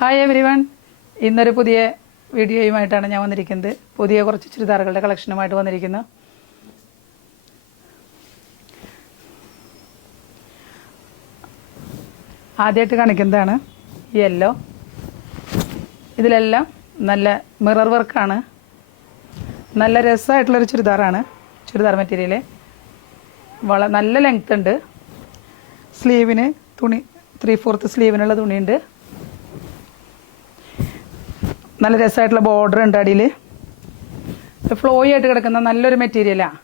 Hi every one, ഇന്നൊരു പുതിയ വീഡിയോയുമായിട്ടാണ് ഞാൻ വന്നിരിക്കുന്നത്. പുതിയ കുറച്ച് ചുരിദാറുകളുടെ കളക്ഷനുമായിട്ട് വന്നിരിക്കുന്നു. ആദ്യമായിട്ട് കാണിക്കുന്നതാണ് യെല്ലോ. ഇതിലെല്ലാം നല്ല മിറർ വർക്കാണ്. നല്ല രസമായിട്ടുള്ളൊരു ചുരിദാറാണ്. ചുരിദാർ മെറ്റീരിയൽ നല്ല ലെങ്ത് ഉണ്ട്. സ്ലീവിന് തുണി 3/4 സ്ലീവിനുള്ള തുണിയുണ്ട്. നല്ല രസമായിട്ടുള്ള ബോർഡർ ഉണ്ട്. അടിയിൽ ഫ്ലോയി ആയിട്ട് കിടക്കുന്ന നല്ലൊരു മെറ്റീരിയലാണ്.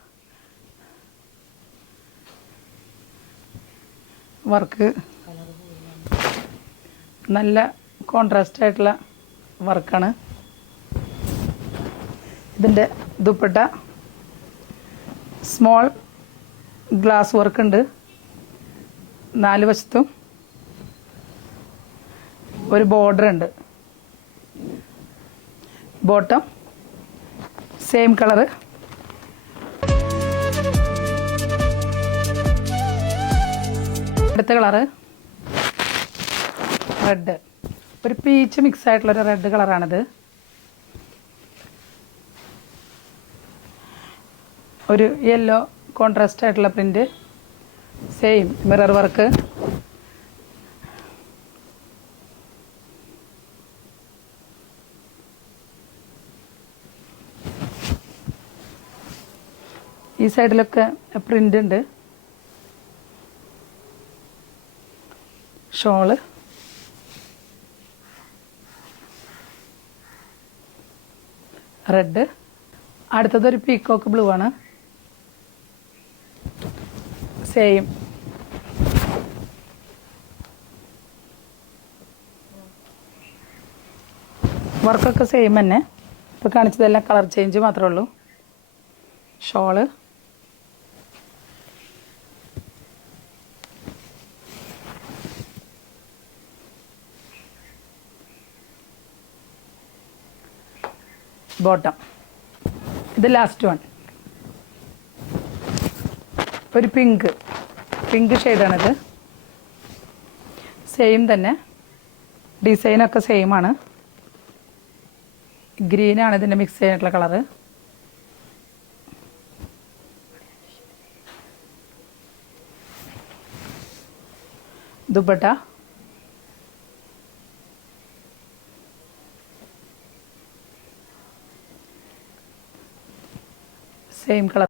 വർക്ക് നല്ല കോൺട്രാസ്റ്റ് ആയിട്ടുള്ള വർക്കാണ്. ഇതിൻ്റെ ദുപ്പട്ട സ്മോൾ ഗ്ലാസ് വർക്ക് ഉണ്ട്. 4 വശത്തും ഒരു ബോർഡർ ഉണ്ട്. Bottom same colour. അടുത്ത കളറ് റെഡ്, ഒരു പീച്ച് മിക്സ് ആയിട്ടുള്ളൊരു റെഡ് കളറാണിത്. ഒരു യെല്ലോ കോൺട്രാസ്റ്റ് ആയിട്ടുള്ള പ്രിന്റ്, സെയിം മിറർ വർക്ക്. ഈ സൈഡിലൊക്കെ പ്രിന്റ് ഉണ്ട്. Shawl red. അടുത്തതൊരു പീക്കോക്ക് ബ്ലൂ ആണ്. സെയിം വർക്കൊക്കെ സെയിം തന്നെ. ഇപ്പോൾ കാണിച്ചതെല്ലാം കളർ ചേഞ്ച് മാത്രമേ ഉള്ളൂ. Shawl bottom. ഇത് ലാസ്റ്റ് വൺ, ഒരു പിങ്ക് ഷെയ്ഡാണിത്. സെയിം തന്നെ, ഡിസൈനൊക്കെ സെയിം ആണ്. ഗ്രീനാണ് ഇതിൻ്റെ മിക്സ് ചെയ്തിട്ടുള്ള കളറ്. Dupatta same colour.